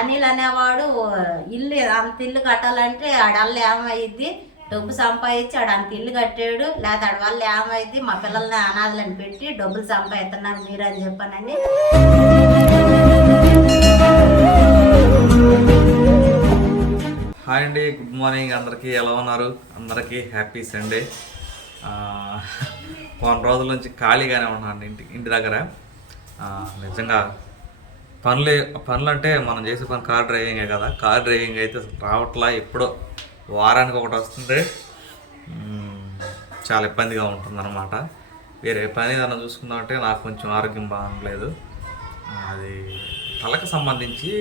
అనిల్ అనేవాడు ఇల్లు అంత ఇల్లు కట్టాలంటే ఆడల్ల ఏమైద్ది, డబ్బు సంపాదించి ఆడు అంత ఇల్లు కట్టాడు, లేకపోతే ఆడ వల్ల ఏమైద్ది, మా పిల్లల్ని అనాథలను పెట్టి డబ్బులు సంపాదిస్తున్నారు మీరు అని చెప్పానని. హాయ్ అండి, గుడ్ మార్నింగ్ అందరికీ. ఎలా ఉన్నారు? అందరికీ హ్యాపీ సండే. కొన్ని రోజుల నుంచి ఖాళీగానే ఉన్నాను ఇంటి దగ్గర. నిజంగా పనులు అంటే మనం చేసే పని కార్ డ్రైవింగే కదా. కార్ డ్రైవింగ్ అయితే రావట్లా, ఎప్పుడో వారానికి ఒకటి వస్తుంది. చాలా ఇబ్బందిగా ఉంటుందన్నమాట. వేరే పని ఏదైనా చూసుకుందామంటే నాకు కొంచెం ఆరోగ్యం బాగుండలేదు. అది తలకు సంబంధించి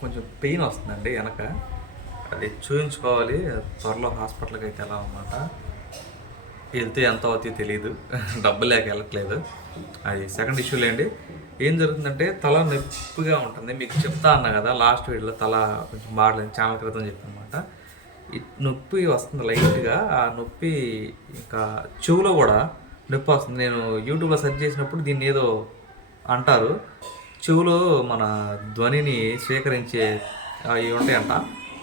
కొంచెం పెయిన్ వస్తుందండి వెనక. అది చూపించుకోవాలి త్వరలో. హాస్పిటల్కి అయితే ఎలా అన్నమాట. వెళ్తే ఎంత అవుతుందో తెలియదు, డబ్బు లేక వెళ్ళట్లేదు. అది సెకండ్ ఇష్యూ లేండి. ఏం జరుగుతుందంటే తల నొప్పిగా ఉంటుంది. మీకు చెప్తా అన్నా కదా లాస్ట్ వీడియోలో, తల కొంచెం బాగా ఛానల్ క్రితం చెప్పానమాట. ఈ నొప్పి వస్తుంది లైట్గా. ఆ నొప్పి ఇంకా చెవులో కూడా నొప్పి వస్తుంది. నేను యూట్యూబ్లో సెర్చ్ చేసినప్పుడు దీన్ని ఏదో అంటారు, చెవులో మన ధ్వనిని స్వీకరించే అవి ఉంటాయంట.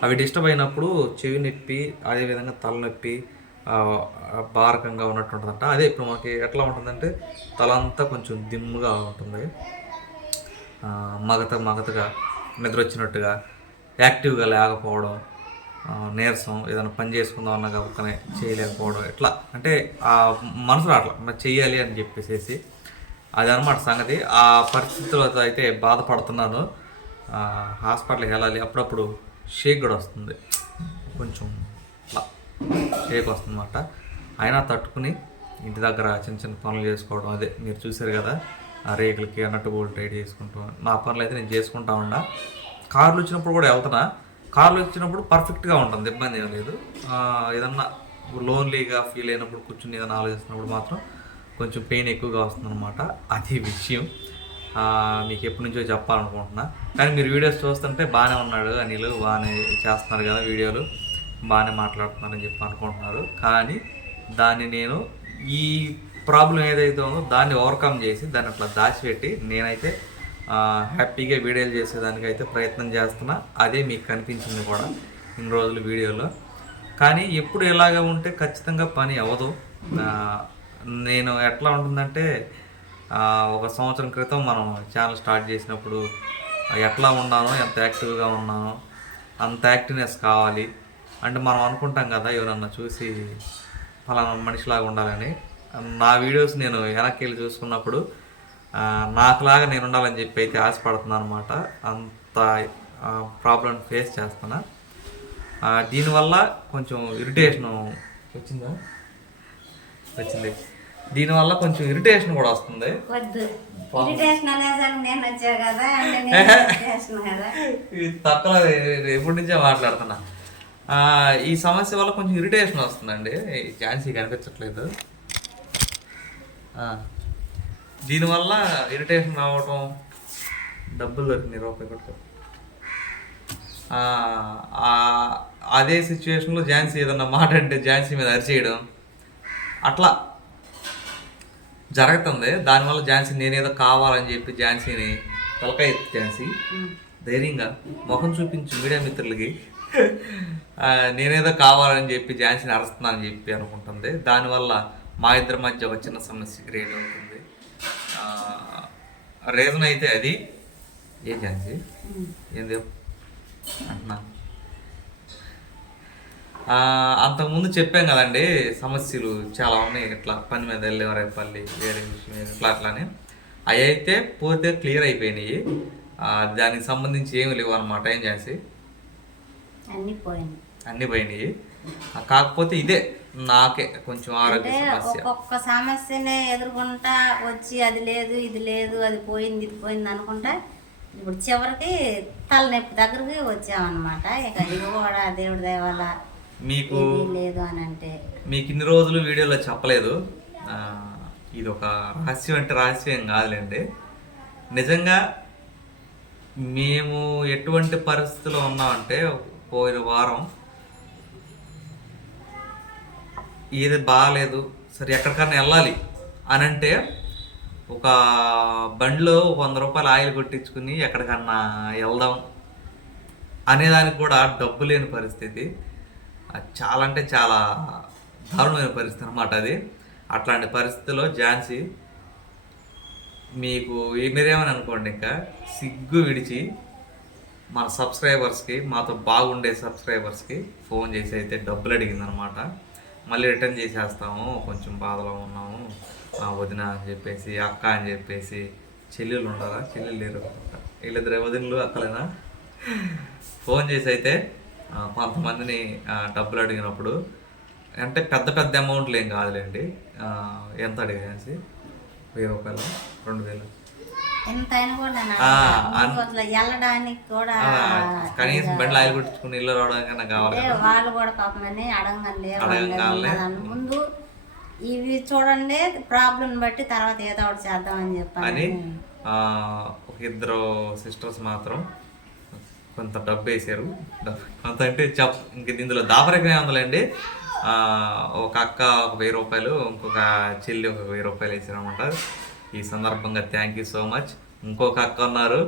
అవి డిస్టర్బ్ అయినప్పుడు చెవి నొప్పి, అదేవిధంగా తలనొప్పి భారకంగా ఉన్నట్టు ఉంటుందంట. అదే ఇప్పుడు మనకి ఎట్లా ఉంటుందంటే తల అంతా కొంచెం దిమ్ముగా ఉంటుంది, మగతగా నిద్ర వచ్చినట్టుగా, యాక్టివ్గా లేకపోవడం, నీరసం, ఏదైనా పని చేసుకుందాం అన్నా కాబట్టి చేయలేకపోవడం. ఇట్లా అంటే ఆ మనసులో అట్లా మరి చెయ్యాలి అని చెప్పేసి అది అనమాట సంగతి. ఆ పరిస్థితుల్లో అయితే బాధపడుతున్నాను. హాస్పిటల్కి వెళ్ళాలి. అప్పుడప్పుడు షేక్ కూడా వస్తుంది, కొంచెం అట్లా షేక్ వస్తుంది అన్నమాట. అయినా తట్టుకుని ఇంటి దగ్గర చిన్న చిన్న పనులు చేసుకోవడం. అదే మీరు చూసారు కదా, ఆ రేకులకి అన్నట్టు బోల్ట్ టైట్ చేసుకుంటూ నా పనులు అయితే నేను చేసుకుంటా ఉన్నా. కార్లు వచ్చినప్పుడు కూడా వెళ్తున్నా. కార్లు వచ్చినప్పుడు పర్ఫెక్ట్గా ఉంటుంది, ఇబ్బంది ఏం లేదు. ఏదన్నా లోన్లీగా ఫీల్ అయినప్పుడు, కూర్చుని ఏదైనా ఆలోచిస్తున్నప్పుడు మాత్రం కొంచెం పెయిన్ ఎక్కువగా వస్తుందన్నమాట. అది విషయం మీకు ఎప్పటి నుంచో చెప్పాలనుకుంటున్నా. కానీ మీరు వీడియోస్ చూస్తుంటే బాగానే ఉన్నాడు అనిల్, బాగానే చేస్తున్నారు కదా వీడియోలు, బాగానే మాట్లాడుతున్నారని చెప్పి అనుకుంటున్నారు. కానీ దాన్ని నేను ఈ ప్రాబ్లం ఏదైతే ఉందో దాన్ని ఓవర్కమ్ చేసి దాన్ని అట్లా దాచిపెట్టి నేనైతే హ్యాపీగా వీడియోలు చేసేదానికైతే ప్రయత్నం చేస్తున్నా. అదే మీకు కనిపించింది కూడా ఇన్ని రోజులు వీడియోలో. కానీ ఎప్పుడు ఎలాగా ఉంటే ఖచ్చితంగా పని అవ్వదు. నేను ఎట్లా ఉంటుందంటే, ఒక సంవత్సరం క్రితం మనం ఛానల్ స్టార్ట్ చేసినప్పుడు ఎట్లా ఉన్నానో, ఎంత యాక్టివ్గా ఉన్నానో అంత యాక్టివ్నెస్ కావాలి అంటే మనం అనుకుంటాం కదా, ఎవరన్నా చూసి ఫలానా మనిషిలాగా ఉండాలని. నా వీడియోస్ నేను వెనక్కి వెళ్ళి చూసుకున్నప్పుడు నాకులాగా నేను ఉండాలని చెప్పి అయితే ఆశపడుతున్నాను అనమాట. అంత ప్రాబ్లం ఫేస్ చేస్తున్నా. దీనివల్ల కొంచెం ఇరిటేషన్ వచ్చింది. దీనివల్ల కొంచెం ఇరిటేషన్ కూడా వస్తుంది. తక్కువ ఎప్పటి నుంచే మాట్లాడుతున్నా. ఈ సమస్య వల్ల కొంచెం ఇరిటేషన్ వస్తుందండి. ఝాన్సీ కనిపించట్లేదు. దీనివల్ల ఇరిటేషన్ రావటం, డబ్బులు దొరికినాయి రూపాయి కొట్టు. అదే సిచ్యువేషన్లో ఝాన్సీ ఏదన్నా మాట అంటే ఝాన్సీ మీద అరిచేయడం అట్లా జరుగుతుంది. దానివల్ల ఝాన్సీ నేనేదో కావాలని చెప్పి ఝాన్సీని తలకాయ ఎత్తి ఝాన్సీ ధైర్యంగా ముఖం చూపించి మీడియా మిత్రులకి నేనేదో కావాలని చెప్పి ఝాన్సీని అరుస్తున్నానని చెప్పి అనుకుంటుంది. దానివల్ల మా ఇద్దరి మధ్య ఒక చిన్న సమస్య క్రియేట్ అవుతుంది. రీజన్ అయితే అది. ఏ ఝాన్సీ ఏంది అంటున్నా. అంతకుముందు చెప్పాం కదండి, సమస్యలు చాలా ఉన్నాయి. ఇట్లా పని మీద వెళ్ళేవారేపల్లి, వేరే విషయం ఇట్లా అట్లానే అవి అయితే పూర్తిగా క్లియర్ అయిపోయినాయి. దానికి సంబంధించి ఏమి లేవు అనమాట. ఏం చేసి అన్నీ పోయినాయి. కాకపోతే ఇదే నాకే కొంచెం ఆరోగ్య సమస్య. ఒక్కొక్క సమస్యనే ఎదుర్కొంటా వచ్చి అది లేదు ఇది లేదు, అది పోయింది ఇది పోయింది అనుకుంటా ఇప్పుడు చివరికి తలనొప్పి దగ్గరికి వచ్చామన్నమాట. ఇక ఇది కూడా దేవుడి దయ వల్ల మీకు లేదు అని అంటే మీకు ఇన్ని రోజులు వీడియోలో చెప్పలేదు. ఇది ఒక రహస్యం అంటే రహస్యం కాదులేండి. నిజంగా మేము ఎటువంటి పరిస్థితిలో ఉన్నామంటే, పోయిన వారం ఏది బాగాలేదు, సరే ఎక్కడికన్నా వెళ్ళాలి అని అంటే ఒక బండిలో 100 రూపాయలు ఆయిల్ కొట్టించుకుని ఎక్కడికన్నా వెళ్దాం అనేదానికి కూడా డబ్బు లేని పరిస్థితి. అది చాలా అంటే చాలా దారుణమైన పరిస్థితి అనమాట అది. అట్లాంటి పరిస్థితిలో ఝాన్సీ మీకు మీరేమని అనుకోండి, ఇంకా సిగ్గు విడిచి మన సబ్స్క్రైబర్స్కి, మాతో బాగుండే సబ్స్క్రైబర్స్కి ఫోన్ చేసి అయితే డబ్బులు అడిగిందనమాట. మళ్ళీ రిటర్న్ చేసేస్తాము, కొంచెం బాధలో ఉన్నాము వదిన అని చెప్పేసి, అక్క అని చెప్పేసి. చెల్లెళ్ళు ఉండాలా? చెల్లెలు లేరు, వీళ్ళిద్దరే వదినలు అక్కలేనా. ఫోన్ చేసి అయితే కొంతమందిని డబ్బులు అడిగినప్పుడు, అంటే పెద్ద పెద్ద అమౌంట్లు ఏం కాదులేండి. ఎంత అడిగేసి 1000 రూపాయలు, 2000, ఎంతైనా కూడా వెళ్ళడానికి కూడా కనీసం బండ్లు ఆయిల్ కొట్టించుకుని ఇల్లు రావడానికన్నా కావాలి. వాళ్ళు కూడా పాపమని అడగండి ముందు ఇవి చూడండి, ప్రాబ్లం బట్టి తర్వాత ఏదో ఒకటి చేద్దామని చెప్పని. ఒక ఇద్దరు సిస్టర్స్ మాత్రం కొంత డబ్బు వేసారు. కొంత అంటే ఇంక ఇందులో దాపరికమే ఉందండి. ఒక అక్క ఒక 1000 రూపాయలు, ఇంకొక చెల్లి ఒక 1000 రూపాయలు వేసారనమాట. ఈ సందర్భంగా థ్యాంక్ యూ సో మచ్. ఇంకొక అక్క ఉన్నారు,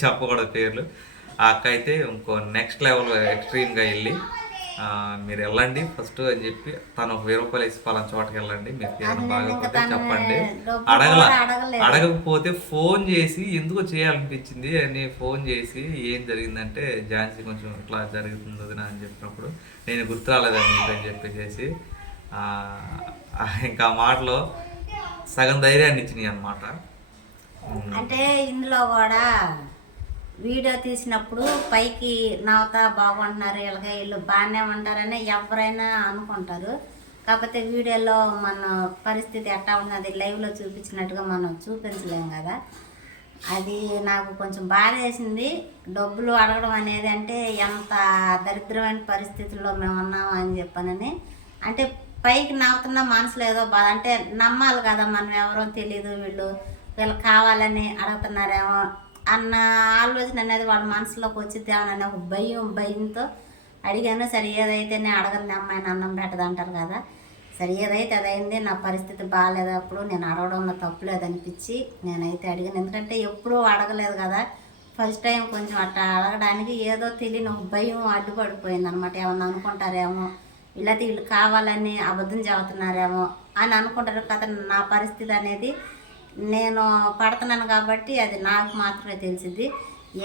చెప్పకూడదు పేర్లు. ఆ అక్క అయితే ఇంకో నెక్స్ట్ లెవెల్ ఎక్స్ట్రీమ్గా వెళ్ళి మీరు వెళ్ళండి ఫస్ట్ అని చెప్పి తను 1000 రూపాయలు వేసి పలానా చోటకి వెళ్ళండి, మీరు ఏమైనా బాగోకపోతే చెప్పండి. అడగకపోతే ఫోన్ చేసి ఎందుకో చేయాలనిపించింది అని ఫోన్ చేసి ఏం జరిగిందంటే, ఝాన్సీ కొంచెం ఇట్లా జరుగుతుంది వదినా అని చెప్పినప్పుడు నేను గుర్తు రాలేదని మీకు అని చెప్పేసి ఇంకా మాటలో సగం ధైర్యాన్ని ఇచ్చినాయి అన్నమాట. అంటే ఇందులో కూడా వీడియో తీసినప్పుడు పైకి నవ్వుతా బాగుంటున్నారు, వీళ్ళకి వీళ్ళు బాగానే ఉంటారని ఎవరైనా అనుకుంటారు. కాకపోతే వీడియోలో మన పరిస్థితి ఎట్లా ఉన్నది లైవ్లో చూపించినట్టుగా మనం చూపించలేము కదా. అది నాకు కొంచెం బాధ వేసింది. డబ్బులు అడగడం అనేది అంటే ఎంత దరిద్రమైన పరిస్థితుల్లో మేము ఉన్నాము అని చెప్పానని. అంటే పైకి నవ్వుతున్న మనసులో ఏదో బాధ, అంటే నమ్మాలి కదా మనం ఎవరో తెలియదు, వీళ్ళు కావాలని అడుగుతున్నారేమో అన్న ఆలోచన అనేది వాళ్ళ మనసులోకి వచ్చిద్దామని ఒక భయంతో అడిగాను. సరే ఏదైతేనే అడగండి అమ్మాయిని అన్నం పెట్టదు అంటారు కదా. సరే ఏదైతే అదైంది. నా పరిస్థితి బాగాలేదు, అప్పుడు నేను అడగడంలో తప్పులేదనిపించి నేనైతే అడిగాను. ఎందుకంటే ఎప్పుడూ అడగలేదు కదా, ఫస్ట్ టైం కొంచెం అట్లా అడగడానికి ఏదో తెలియని ఒక భయం అడ్డుపడిపోయింది అనమాట. ఏమన్నా అనుకుంటారేమో, ఇలాంటి వీళ్ళు కావాలని అబద్ధం చెబుతున్నారేమో అని అనుకుంటారు కదా. నా పరిస్థితి అనేది నేను పడుతున్నాను కాబట్టి అది నాకు మాత్రమే తెలిసింది.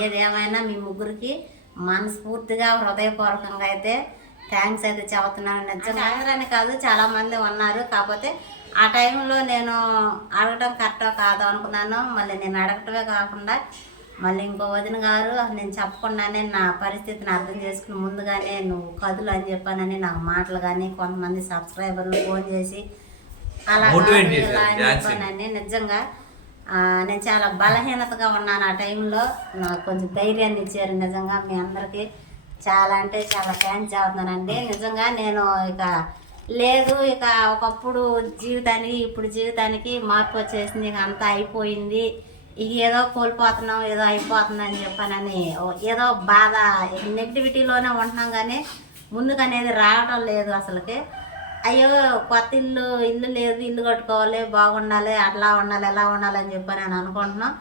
ఏదేమైనా మీ ముగ్గురికి మనస్ఫూర్తిగా హృదయపూర్వకంగా అయితే థ్యాంక్స్ అయితే చెబుతున్నాను. నిజంగా అందరని కాదు, చాలామంది ఉన్నారు. కాకపోతే ఆ టైంలో నేను అడగడం కరెక్టో కాదో అనుకున్నాను. మళ్ళీ నేను అడగటమే కాకుండా మళ్ళీ ఇంకో వదిన గారు నేను చెప్పకుండానే నా పరిస్థితిని అర్థం చేసుకుని ముందుగానే నువ్వు కదులు అని చెప్పానని నాకు మాటలు కానీ కొంతమంది సబ్స్క్రైబర్లు ఫోన్ చేసి అలా చెప్పానని. నిజంగా నేను చాలా బలహీనతగా ఉన్నాను ఆ టైంలో. నాకు కొంచెం ధైర్యాన్ని ఇచ్చారు. నిజంగా మీ అందరికీ చాలా అంటే చాలా థ్యాంక్స్ చెబుతున్నానండి. నిజంగా నేను ఇక ఒకప్పుడు జీవితానికి ఇప్పుడు జీవితానికి మార్పు వచ్చేసింది. ఇక అంతా అయిపోయింది, ఇక ఏదో కోల్పోతున్నాం, ఏదో అయిపోతుంది అని చెప్పానని ఏదో బాధ నెగిటివిటీలోనే ఉంటున్నాం. కానీ ముందుకనేది రావడం లేదు అసలుకి. అయ్యో కొత్త ఇల్లు లేదు, ఇల్లు కట్టుకోవాలి, బాగుండాలి, అట్లా ఉండాలి, ఎలా ఉండాలి అని చెప్పి నేను అనుకుంటున్నాం.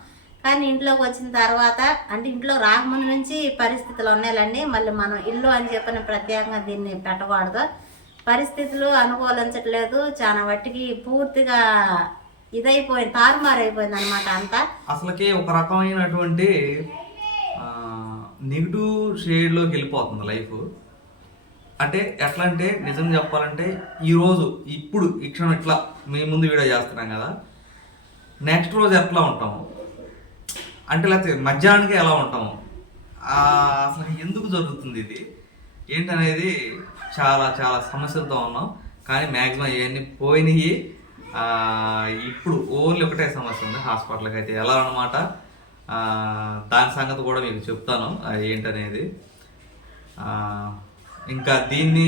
కానీ ఇంట్లోకి వచ్చిన తర్వాత, అంటే ఇంట్లో రాకముందు నుంచి పరిస్థితులు ఉన్నాయండి. మళ్ళీ మనం ఇల్లు అని చెప్పిన ప్రత్యేకంగా దీన్ని పెట్టకూడదు. పరిస్థితులు అనుకూలించట్లేదు. చాలా వాటికి పూర్తిగా ఇదైపోయింది, తారుమారైపోయింది అనమాట అంతా. అసలుకి ఒక రకమైనటువంటి నెగిటివ్ షేడ్లోకి వెళ్ళిపోతుంది లైఫ్. అంటే ఎట్లా అంటే నిజం చెప్పాలంటే ఈరోజు ఇప్పుడు ఈ క్షణం ఇట్లా మీ ముందు వీడియో చేస్తున్నాం కదా, నెక్స్ట్ రోజు ఎట్లా ఉంటాము అంటే లేకపోతే మధ్యాహ్నానికి ఎలా ఉంటాము, అసలు ఎందుకు జరుగుతుంది ఇది ఏంటనేది చాలా చాలా సమస్యలతో ఉన్నాం. కానీ మ్యాక్సిమం ఇవన్నీ పోయినాయి. ఇప్పుడు ఓన్లీ ఒకటే సమస్య ఉంది, హాస్పిటల్కి అయితే ఎలా అన్నమాట. దాని సంగతి కూడా మీకు చెప్తాను ఏంటనేది. ఇంకా దీన్ని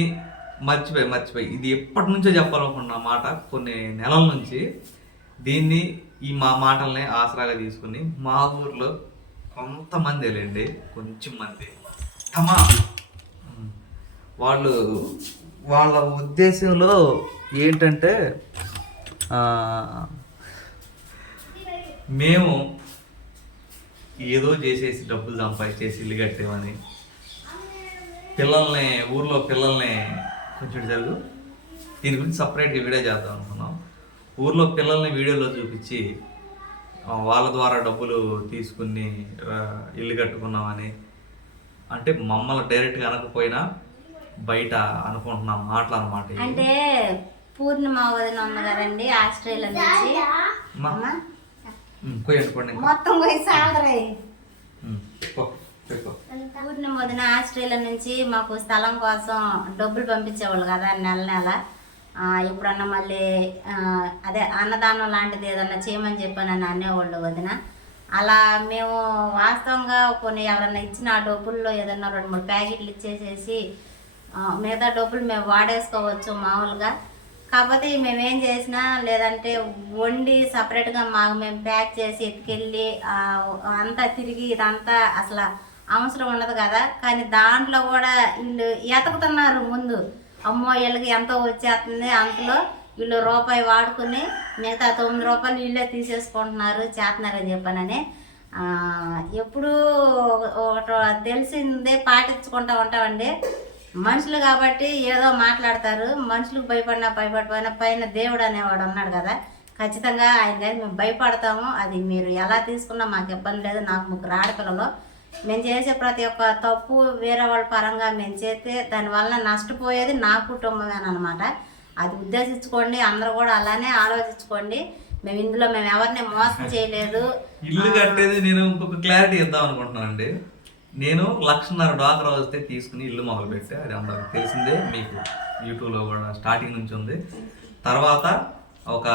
మర్చిపోయి ఇది ఎప్పటి నుంచో చెప్పాలనుకున్న మాట, కొన్ని నెలల నుంచి దీన్ని మా మాటల్ని ఆసరాగా తీసుకుని మా ఊర్లో కొంతమంది వెళ్ళండి, కొంచెం మంది వాళ్ళ ఉద్దేశంలో ఏంటంటే మేము ఏదో చేసేసి డబ్బులు సంపాదించేసి ఇల్లు కట్టేమని పిల్లల్ని ఊర్లో పిల్లల్ని కొంచెం జరుగు దీని గురించి సపరేట్గా వీడియో చేద్దాం అనుకున్నాం. ఊర్లో పిల్లల్ని వీడియోలో చూపించి వాళ్ళ ద్వారా డబ్బులు తీసుకుని ఇల్లు కట్టుకున్నామని, అంటే మమ్మల్ని డైరెక్ట్గా అనకపోయినా బయట అనుకుంటున్నాం మాటలు అనమాట. అంటే పూర్ణిమ వదిన ఉంది కదండి ఆస్ట్రేలియా నుంచి, మొత్తం పోయి సాలరీ పూర్ణిమ వదిన ఆస్ట్రేలియా నుంచి మాకు స్థలం కోసం డబ్బులు పంపించేవాళ్ళు కదా నెల ఎప్పుడన్నా మళ్ళీ అదే అన్నదానం లాంటిది ఏదన్నా చేయమని చెప్పానని అనేవాళ్ళు వదిన. అలా మేము వాస్తవంగా కొన్ని ఎవరన్నా ఇచ్చిన ఆ డబ్బుల్లో ఏదన్నా 2-3 ప్యాకెట్లు ఇచ్చేసేసి మిగతా డబ్బులు మేము వాడేసుకోవచ్చు మామూలుగా. కాకపోతే మేమేం చేసినా లేదంటే వండి సపరేట్గా మాకు మేము ప్యాక్ చేసి ఎత్తుకెళ్ళి అంతా తిరిగి ఇదంతా అసలు అవసరం ఉండదు కదా. కానీ దాంట్లో కూడా వీళ్ళు ఎతకుతున్నారు ముందు, అమ్మో వీళ్ళకి ఎంతో వచ్చేస్తుంది, అంతలో వీళ్ళు రూపాయి వాడుకుని మిగతా 9 రూపాయలు వీళ్ళే తీసేసుకుంటున్నారు చేస్తున్నారని చెప్పానని. ఎప్పుడు తెలిసిందే పాటించుకుంటూ ఉంటామండి. మనుషులు కాబట్టి ఏదో మాట్లాడతారు, మనుషులకు భయపడిపోయినా పైన దేవుడు అనేవాడు ఉన్నాడు కదా, ఖచ్చితంగా ఆయన కానీ మేము భయపడతాము. అది మీరు ఎలా తీసుకున్నా మాకు ఇబ్బంది లేదు. నాకు 3 ఆడపిల్లలు, మేము చేసే ప్రతి ఒక్క తప్పు వేరే వాళ్ళ పరంగా మేము చేస్తే దానివల్ల నష్టపోయేది నా కుటుంబమేనమాట. అది ఉద్దేశించుకోండి, అందరూ కూడా అలానే ఆలోచించుకోండి. మేము ఇందులో మేము ఎవరిని మోసం చేయలేదు. ఇల్లు కట్టేది నేను ఇంకొక క్లారిటీ ఇద్దాం అనుకుంటున్నానండి. నేను 1,50,000 డాక్రా వస్తే తీసుకుని ఇల్లు మొదలు పెట్టా, అది అందరికి తెలిసిందే, మీకు యూట్యూబ్లో కూడా స్టార్టింగ్ నుంచి ఉంది. తర్వాత ఒక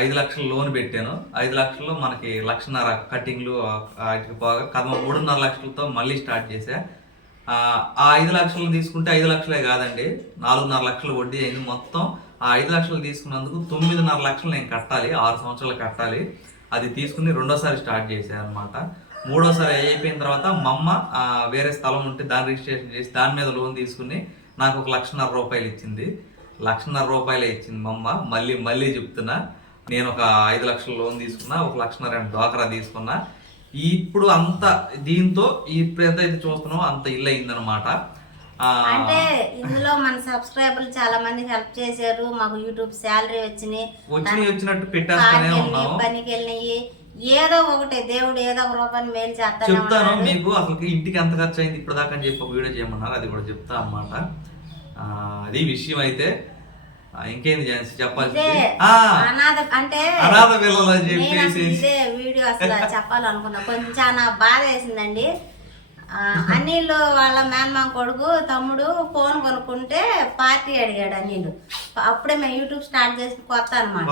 5 లక్షలు లోన్ పెట్టాను. 5 లక్షల్లో మనకి 1,50,000 కటింగ్లు వాటికి పోగా కదమ 3.5 లక్షలతో మళ్ళీ స్టార్ట్ చేశా. ఆ 5 లక్షలు తీసుకుంటే 5 లక్షలే కాదండి, 4.5 లక్షలు వడ్డీ అయింది. మొత్తం ఆ 5 లక్షలు తీసుకున్నందుకు 9.5 లక్షలు నేను కట్టాలి, 6 సంవత్సరాలు కట్టాలి. అది తీసుకుని రెండోసారి స్టార్ట్ చేశాను అనమాట. మూడోసారి అయిపోయిన తర్వాత మా అమ్మ వేరే స్థలం ఉంటే దాన్ని రిజిస్ట్రేషన్ చేసి దాని మీద లోన్ తీసుకుని నాకు ఒక 1,50,000 రూపాయలు ఇచ్చింది. 1,50,000 రూపాయలే ఇచ్చింది మా అమ్మ. మళ్ళీ చెప్తున్నా, నేను ఒక 5 లక్షలు లోన్ తీసుకున్నా, 1,50,000 డ్వాక్రా తీసుకున్నా. ఇప్పుడు అంత దీంతో ఇప్పుడైతే చూస్తున్నాం అంత ఇల్లు అయిందనమాట. అంటే ఇందులో మన సబ్స్క్రైబర్లు చాలా మంది హెల్ప్ చేశారు, మాకు యూట్యూబ్ శాలరీ వచ్చినట్టు పెట్టేస్తానే ఉన్నాము. పనికి వెళ్ళినాయి, ఏదో ఒకటి దేవుడు ఏదో ఒక రూపాయలు మేలు చేస్తాను. చెప్తాను మీకు అసలు ఇంటికి ఎంత ఖర్చు అయింది ఇప్పుడు దాకా అని చెప్పి ఒక వీడియో చేయమన్నారు, అది కూడా చెప్తా అన్నమాట. అది విషయం. అయితే ఇంకేంది చెప్పాలి, అంటే అనాథ పిల్లలు అని చెప్పేసి వీడియో అసలు చెప్పాలనుకున్నా, కొంచెం చాలా బాధ వేసిందండి. అనిల్ వాళ్ళ మేనమామ కొడుకు తమ్ముడు ఫోన్ కొనుక్కుంటే పార్టీ అడిగాడు అనిల్. అప్పుడే మేము యూట్యూబ్ స్టార్ట్ చేసి కొత్త అనమాట.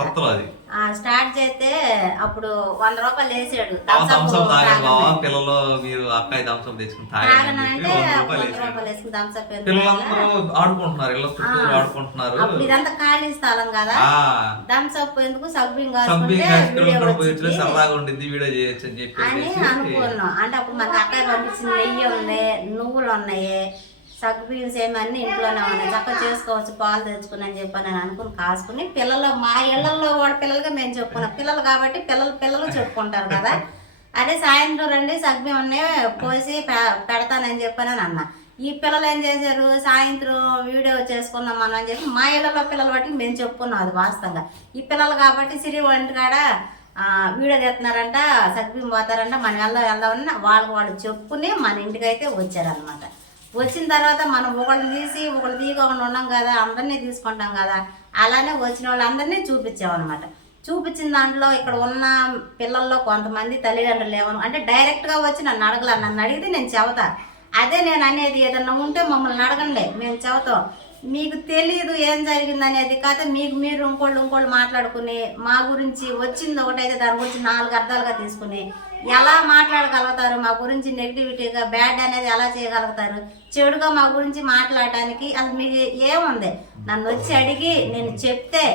స్టార్ట్ చేస్తే అప్పుడు 100 రూపాయలు వేసాడు. అప్పుడు ఇదంతా ఖాళీ స్థలం కదా, థమ్స్అప్ ఎందుకు సగ్బింగ్ అని అనుకున్నాం. అంటే అప్పుడు మనకి అక్కయ్య పంపించిన నెయ్యి ఉంది, నువ్వులు ఉన్నాయి, సగ్బీన్స్ ఏమన్నీ ఇంట్లోనే ఉన్నాయి, చక్కగా చేసుకోవచ్చు, పాలు తెచ్చుకుని అని చెప్పి నేను అనుకుని కాసుకుని పిల్లలు మా ఇళ్లలో వాళ్ళ పిల్లలుగా మేము చెప్పుకున్నాం. పిల్లలు కాబట్టి పిల్లలు చెప్పుకుంటారు కదా. అదే సాయంత్రం రండి సగ్బీ ఉన్నాయి పోసి పెడతానని చెప్పానని అన్న. ఈ పిల్లలు ఏం చేశారు, సాయంత్రం వీడియో చేసుకున్నాం మనం అని చెప్పి మా ఇళ్లలో పిల్లలు బట్టి మేము చెప్పుకున్నాం. అది వాస్తవంగా ఈ పిల్లలు కాబట్టి సిరి వంటి కాడ వీడియో తెస్తున్నారంట, సగ్బీం పోతారంట, మనం వెళ్దామని వాళ్ళు చెప్పుకుని మన ఇంటికి అయితే వచ్చారనమాట. వచ్చిన తర్వాత మనం ఒకళ్ళు తీయకుండా ఉన్నాం కదా, అందరినీ తీసుకుంటాం కదా, అలానే వచ్చిన వాళ్ళందరినీ చూపించామన్నమాట. చూపించిన దాంట్లో ఇక్కడ ఉన్న పిల్లల్లో కొంతమంది తల్లిదండ్రులు ఏమన్నా అంటే డైరెక్ట్గా వచ్చి నన్ను అడగల, నన్ను అడిగితే నేను చెబుతా. అదే నేను అనేది, ఏదన్నా ఉంటే మమ్మల్ని అడగండి, మేము చెబుతాం. మీకు తెలియదు ఏం జరిగింది అనేది కాదు, మీకు మీరు ఇంకోళ్ళు మాట్లాడుకుని మా గురించి వచ్చింది ఒకటైతే దాని గురించి 4 అర్థాలుగా తీసుకుని ఎలా మాట్లాడగలుగుతారు, మా గురించి నెగిటివిటీగా బ్యాడ్ అనేది ఎలా చేయగలుగుతారు, చెడుగా మా గురించి మాట్లాడడానికి అసలు మీకు ఏముంది? నన్ను వచ్చి అడిగి నేను చెప్తే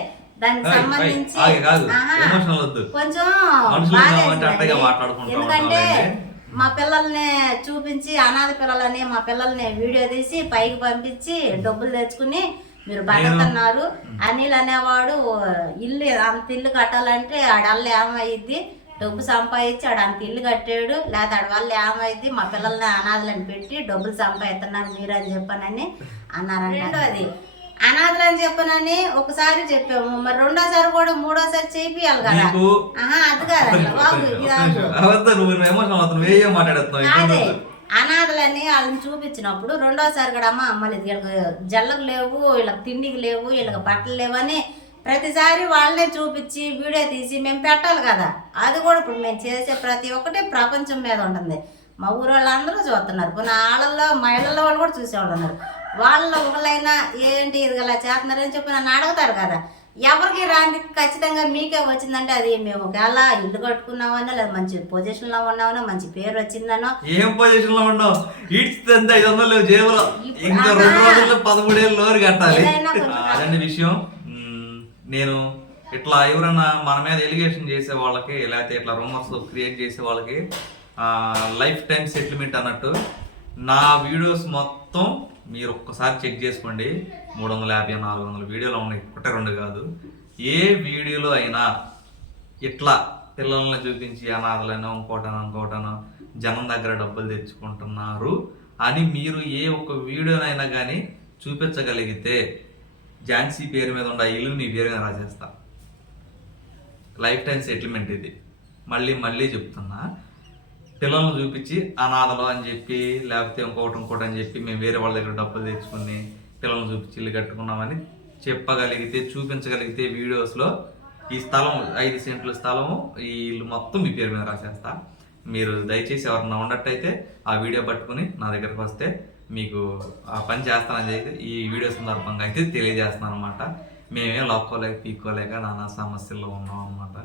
దానికి సంబంధించి కొంచెం ఎందుకంటే మా పిల్లల్ని చూపించి అనాథ పిల్లలని మా పిల్లల్ని వీడియో తీసి పైకి పంపించి డబ్బులు తెచ్చుకుని మీరు బతుకుతున్నారు. అనిల్ అనేవాడు అంత ఇల్లు కట్టాలంటే ఆడల్లు ఏమైద్ది, డబ్బు సంపాదించాడు, అంత ఇల్లు కట్టాడు, లేకపోతే ఆడ వల్ల ఏమైంది మా పిల్లల్ని అనాథలని పెట్టి డబ్బులు సంపాదిస్తున్నారు మీరు అని చెప్పానని అన్నారంట. రెండోది అనాథలు అని చెప్పనని ఒకసారి చెప్పాము, మరి రెండోసారి కూడా మూడోసారి చేపియాలి కదా. అది కాదంట బాబు, అదే అనాథలని వాళ్ళని చూపించినప్పుడు రెండోసారి కూడా అమ్మ మళ్ళీ వీళ్ళకి జల్లకు లేవు, వీళ్ళకి తిండికి లేవు, వీళ్ళకి బట్టలు లేవు అని ప్రతిసారి వాళ్ళనే చూపించి వీడియో తీసి మేము పెట్టాలి కదా. అది కూడా ఇప్పుడు మేము చేసే ప్రతి ఒక్కటి ప్రపంచం మీద ఉంటుంది. మా ఊరు వాళ్ళందరూ చూస్తున్నారు, కొన్ని వాళ్ళల్లో మహిళల్లో వాళ్ళు కూడా చూసేవాళ్ళు ఉన్నారు. వాళ్ళలో ఒకళ్ళైనా ఏంటి ఇది అలా చేస్తున్నారని చెప్పి నన్ను అడుగుతారు కదా. ఎవరికి రాని ఖచ్చితంగా మీకే వచ్చిందంటే అది మేము ఒకవేళ ఇల్లు కట్టుకున్నామనో లేదా మంచి పొజిషన్ లో ఉన్నామనో మంచి పేరు వచ్చిందనో. ఏం పొజిషన్ లో ఉన్నావు? ఈడ్చితే 500 జేబులో ఇంకా 2 రోజుల్లో 13 ఏళ్ళు లోరు కట్టాలి. అదండి విషయం. నేను ఇట్లా ఎవరైనా మన మీద ఎలిగేషన్ చేసే వాళ్ళకి లేకపోతే ఇట్లా రూమర్స్ క్రియేట్ చేసే వాళ్ళకి లైఫ్ టైం సెటిల్మెంట్ అన్నట్టు నా వీడియోస్ మొత్తం మీరు ఒక్కసారి చెక్ చేసుకోండి. 350 400 వీడియోలు ఉన్నాయి, 1 2 కాదు. ఏ వీడియోలో అయినా ఇట్లా పిల్లల్ని చూపించి అనాథలైనా ఇంకోటనో జనం దగ్గర డబ్బులు తెచ్చుకుంటున్నారు అని మీరు ఏ ఒక్క వీడియోనైనా కానీ చూపించగలిగితే ఝాన్సీ పేరు మీద ఉన్న ఇల్లు నీ పేరు మీద రాసేస్తా. లైఫ్ టైం సెటిల్మెంట్ ఇది. మళ్ళీ చెప్తున్నా, పిల్లలను చూపించి అనాథలు అని చెప్పి లేకపోతే ఇంకోటి అని చెప్పి మేము వేరే వాళ్ళ దగ్గర డబ్బులు తెచ్చుకుని పిల్లలను చూపించి ఇల్లు కట్టుకున్నామని చెప్పగలిగితే చూపించగలిగితే వీడియోస్లో ఈ స్థలం 5 సెంట్ల స్థలము ఈ ఇల్లు మొత్తం మీ పేరు మీద రాసేస్తా. మీరు దయచేసి ఎవరన్నా ఉన్నట్టయితే ఆ వీడియో పట్టుకుని నా దగ్గరకు వస్తే మీకు ఆ పని చేస్తానని చెప్పి ఈ వీడియో సందర్భంగా అయితే తెలియజేస్తున్నాను అనమాట. మేమేం లాక్కోలేక పీక్కోలేక నానా సమస్యల్లో ఉన్నాం అనమాట.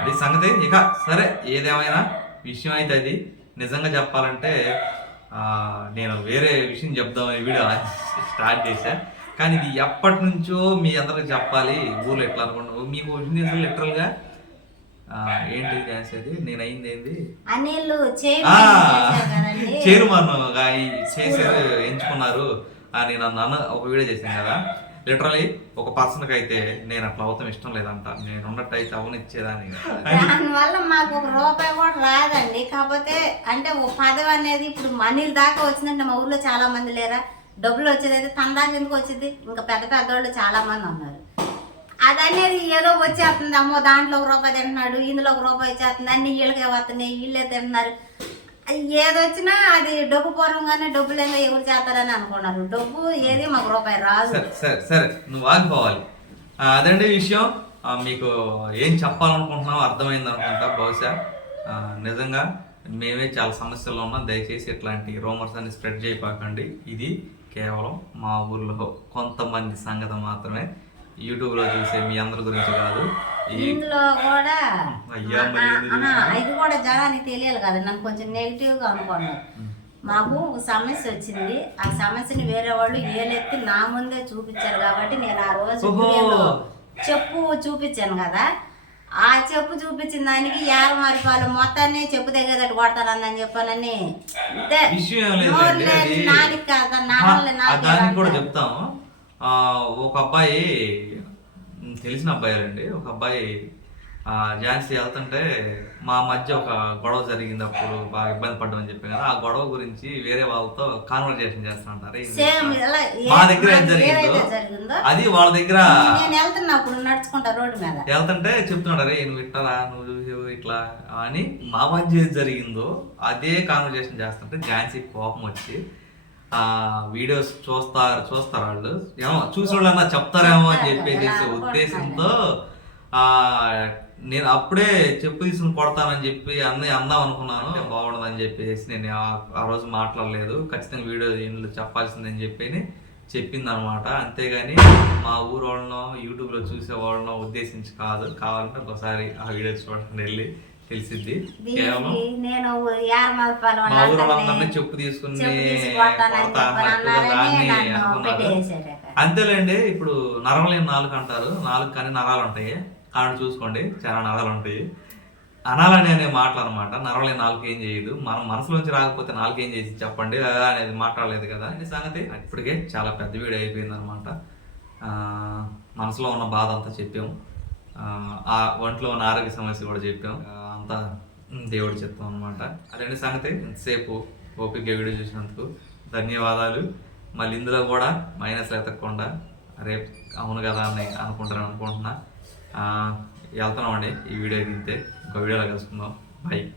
అది సంగతి. ఇక సరే, ఏదేమైనా విషయం అయితే అది నిజంగా చెప్పాలంటే నేను వేరే విషయం చెప్దామని వీడియో స్టార్ట్ చేశా, కానీ ఇది ఎప్పటి నుంచో మీ అందరికి చెప్పాలి. ఊర్లో ఎట్లా అనుకుంటున్నావు మీకు విషయం తెలుసు. లిటరల్గా ఏంటి చేసేది నేను అయింది ఏంది చైర్మన్ చేసారు ఎంచుకున్నారు అని నన్ను ఒక వీడియో చేశాను కదా. లిటరలీ ఒక పర్సన్కి అయితే నేను అట్లా అవుతాం ఇష్టం లేదంట, నేను ఉన్నట్టు అయితే అవనిచ్చేదాన్ని. దానివల్ల మాకు ₹1 కూడా రాదండి. కాకపోతే అంటే ఓ పదవి అనేది ఇప్పుడు మనీల దాకా వచ్చిందంటే మా ఊర్లో చాలా మంది లేరా, డబ్బులు వచ్చేది అయితే తన దాకా ఎందుకు వచ్చింది. ఇంకా పెద్దవాళ్ళు చాలా మంది ఉన్నారు. అది అనేది ఏదో వచ్చేస్తుంది, అమ్మో దాంట్లో ₹1 తింటున్నాడు, ఇందులో ₹1 వచ్చేస్తుంది, అన్ని వీళ్ళకే వస్తున్నాయి, వీళ్ళే తింటున్నారు. ఏదొచ్చినా అది డబ్బు పూర్వంగానే డబ్బులు ఏదో ఎవరు చేస్తారని అనుకున్నారు. డబ్బు ఏది మాకు ₹1 రాదు. సరే నువ్వు ఆగిపోవాలి. అదండి విషయం. మీకు ఏం చెప్పాలనుకుంటున్నావు అర్థమైంది అనుకుంటా బహుశా. నిజంగా మేమే చాలా సమస్యల్లో ఉన్నాం. దయచేసి ఇట్లాంటి రూమర్స్ అన్ని స్ప్రెడ్ చేయపాకండి. ఇది కేవలం మా ఊర్లో కొంతమంది సంగతి మాత్రమే. యూట్యూబ్లో చూసే మీ అందరి గురించి కాదు. ఇందులో కూడా ఇది కూడా జనానికి తెలియాలి కదా. నన్ను కొంచెం నెగిటివ్గా అనుకున్నారు. మాకు ఒక సమస్య వచ్చింది, ఆ సమస్యని వేరే వాళ్ళు ఏలెత్తి నా ముందే చూపించారు కాబట్టి నేను ఆ రోజు చెప్పు చూపించాను కదా. ఆ చెప్పు చూపించిన దానికి ₹50 మొత్తాన్ని చెప్పు దగ్గర కొడతానని చెప్పానని కూడా చెప్తాము. ఒక అబ్బాయి తెలిసిన అబ్బాయిలండి, ఒక అబ్బాయి ఝాన్సీ వెళ్తుంటే మా మధ్య ఒక గొడవ జరిగింది. అప్పుడు బాగా ఇబ్బంది పడ్డామని చెప్పాను కదా. ఆ గొడవ గురించి వేరే వాళ్ళతో కాన్వర్జేషన్ చేస్తుంటారు. మా దగ్గర ఏం జరిగిందో అది వాళ్ళ దగ్గర నడుచుకుంటా రోడ్డు మీద వెళ్తుంటే చెప్తున్నాడు, అరే నువ్వు ఇట్లా నువ్వు ఇట్లా అని. మా మధ్య ఏది జరిగిందో అదే కాన్వర్జేషన్ చేస్తుంటే ఝాన్సీ కోపం వచ్చి వీడియోస్ చూస్తారు వాళ్ళు ఏమో చూసిన వాళ్ళన్నా చెప్తారేమో అని చెప్పేసి ఉద్దేశంతో నేను అప్పుడే చెప్పు తీసుకుని కొడతానని చెప్పి అందాం అనుకున్నాను. బాగుండదని చెప్పేసి నేను ఆ రోజు మాట్లాడలేదు. ఖచ్చితంగా వీడియో చెప్పాల్సిందని చెప్పింది అనమాట. అంతేగాని మా ఊరు వాళ్ళనో యూట్యూబ్లో చూసే వాళ్ళనో ఉద్దేశించి కాదు. కావాలంటే ఒకసారి ఆ వీడియో చూడండి, వెళ్ళి తెలిసిద్ది. కేవలం మా ఊరు వాళ్ళందరినీ చెప్పు తీసుకుని దాన్ని అనుకున్నారు. అంతేలేండి. ఇప్పుడు నరవలేని నాలుగు అంటారు, నాలుగు కానీ నరాలు ఉంటాయి. కాడు చూసుకోండి, చాలా నరాలు ఉంటాయి. అనాలని అనే మాటలు అనమాట. నరవలేని నాలుగు ఏం చేయదు. మనం మనసులోంచి రాకపోతే నాలుగు ఏం చేసి చెప్పండి అనేది మాట్లాడలేదు కదా. ఈ సంగతి ఇప్పటికే చాలా పెద్ద వీడియో అయిపోయింది అనమాట. మనసులో ఉన్న బాధ అంతా చెప్పాము. ఆ ఒంట్లో ఉన్న ఆరోగ్య సమస్య కూడా చెప్పాం. అంతా దేవుడి చిత్తం అనమాట. అదండి సంగతి. ఇంతసేపు ఓపిక వీడియో చూసినందుకు ధన్యవాదాలు. మళ్ళీ ఇందులో కూడా మైనస్లు ఎత్తకుండా రేపు అవును కదా అని అనుకుంటున్నా. వెళ్తున్నామండి ఈ వీడియో దిగితే. ఇంకో వీడియోలో కలుసుకుందాం. బై.